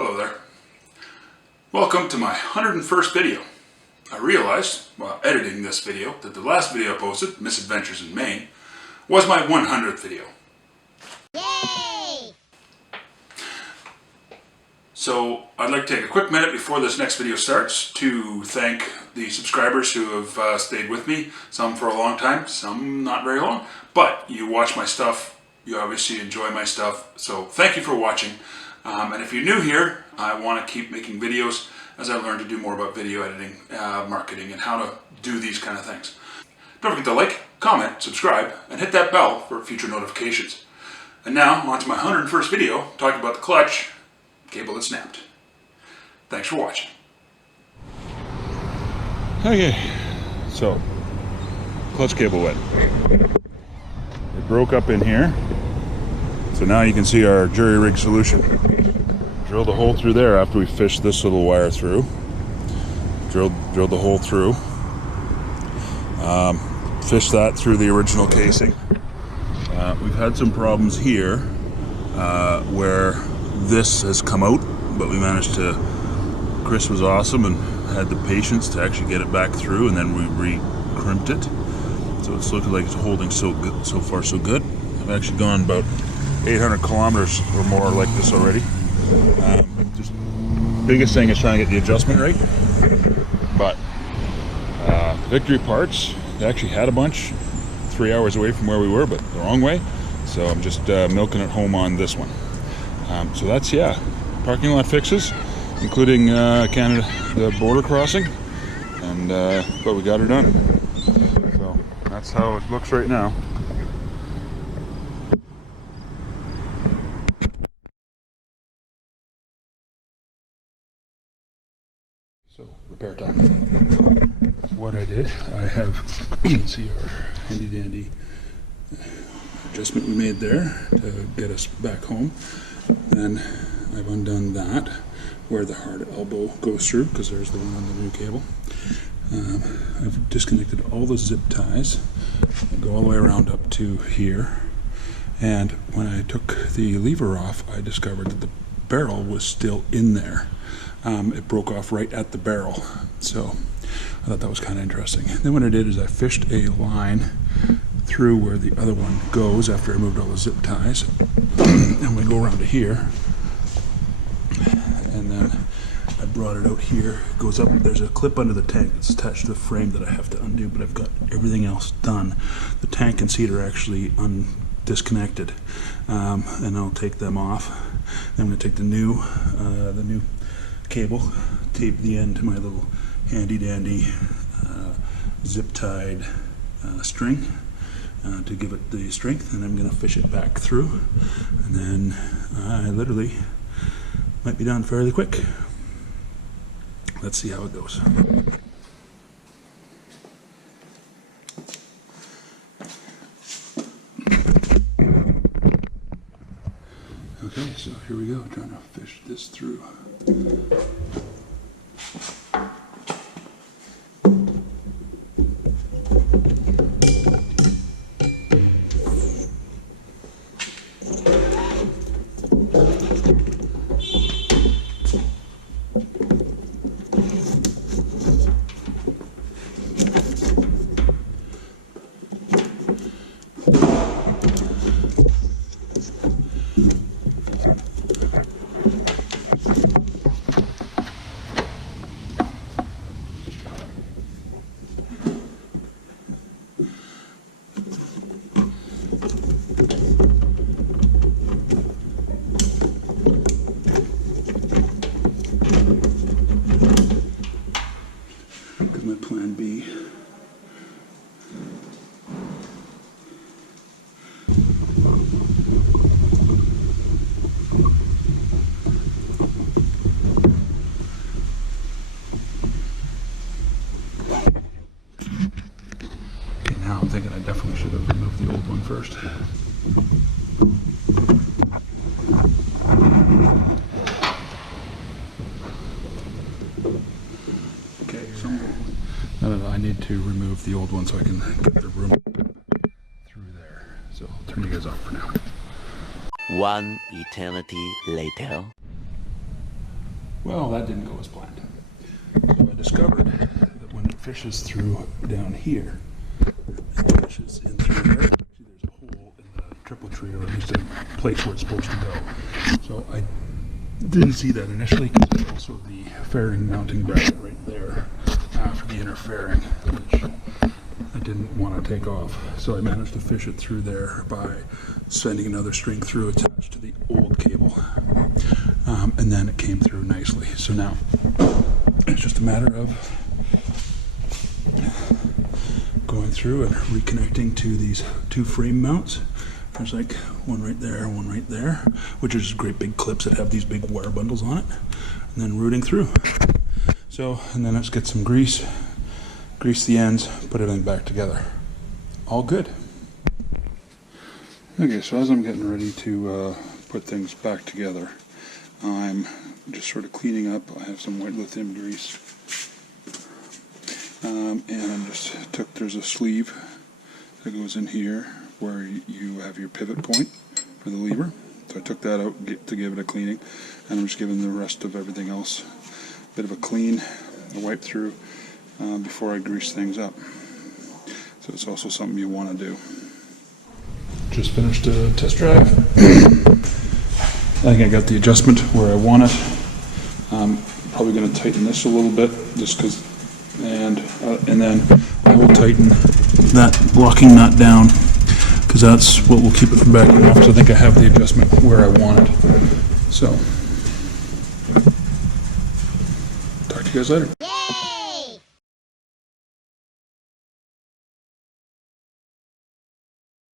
Hello there. Welcome to my 101st video. I realized, while editing this video, that the last video I posted, Misadventures in Maine, was my 100th video. Yay! So I'd like to take a quick minute before this next video starts to thank the subscribers who have stayed with me, some for a long time, some not very long, but you watch my stuff, you obviously enjoy my stuff, so thank you for watching. And if you're new here, I want to keep making videos as I learn to do more about video editing, marketing, and how to do these kind of things. Don't forget to like, comment, subscribe, and hit that bell for future notifications. And now, on to my 101st video, talking about the clutch cable that snapped. Thanks for watching. Okay, so, clutch cable went. It broke up in here. So now you can see our jury rig solution. Drilled a hole through there after we fished this little wire through. Drilled the hole through. Fished that through the original casing. We've had some problems here where this has come out, but we managed to, Chris was awesome and had the patience to actually get it back through, and then we re-crimped it. So it's looking like it's holding so good, so far so good. I've actually gone about 800 kilometers or more like this already. Just biggest thing is trying to get the adjustment right. But Victory Parts, they actually had a bunch 3 hours away from where we were, but the wrong way. So I'm just milking it home on this one. So that's, yeah, parking lot fixes, including Canada, the border crossing, and but we got her done. So that's how it looks right now. So, repair time. What I did, I have, you can see our handy dandy adjustment we made there to get us back home. Then I've undone that where the hard elbow goes through, because there's the one on the new cable. I've disconnected all the zip ties that go all the way around up to here. And when I took the lever off, I discovered that the barrel was still in there. It broke off right at the barrel, so I thought that was kind of interesting. Then what I did is I fished a line through where the other one goes after I removed all the zip ties, and we go around to here, and then I brought it out here. It goes up, there's a clip under the tank that's attached to the frame that I have to undo, but I've got everything else done. The tank and seat are actually disconnected, and I'll take them off. Then I'm going to take the new cable, tape the end to my little handy dandy zip tied string to give it the strength, and I'm going to fish it back through, and then I literally might be done fairly quick. Let's see how it goes. Okay, so here we go, trying to fish this through. My plan B. Okay, now I'm thinking I definitely should have removed the old one first. I need to remove the old one so I can get the room through there. So I'll turn you guys off for now. One eternity later. Well, that didn't go as planned. So I discovered that when it fishes through down here, it fishes in through there. See, there's a hole in the triple tree, or at least a place where it's supposed to go. So I didn't see that initially, because there's also the fairing mounting bracket right there for the inner fairing, which I didn't want to take off. So I managed to fish it through there by sending another string through attached to the old cable. And then it came through nicely. So now it's just a matter of going through and reconnecting to these two frame mounts. There's like one right there, which are just great big clips that have these big wire bundles on it, and then routing through. So, and then let's get some grease the ends, put everything back together. All good. Okay, so as I'm getting ready to put things back together, I'm just sort of cleaning up. I have some white lithium grease, and I just there's a sleeve that goes in here where you have your pivot point for the lever. So I took that out to give it a cleaning, and I'm just giving the rest of everything else a bit of a clean, a wipe through before I grease things up. So it's also something you want to do. Just finished a test drive. I think I got the adjustment where I want it. I'm probably going to tighten this a little bit, just because, and then I will tighten that locking nut down, because that's what will keep it from backing off. So I think I have the adjustment where I want it. So, talk to you guys later.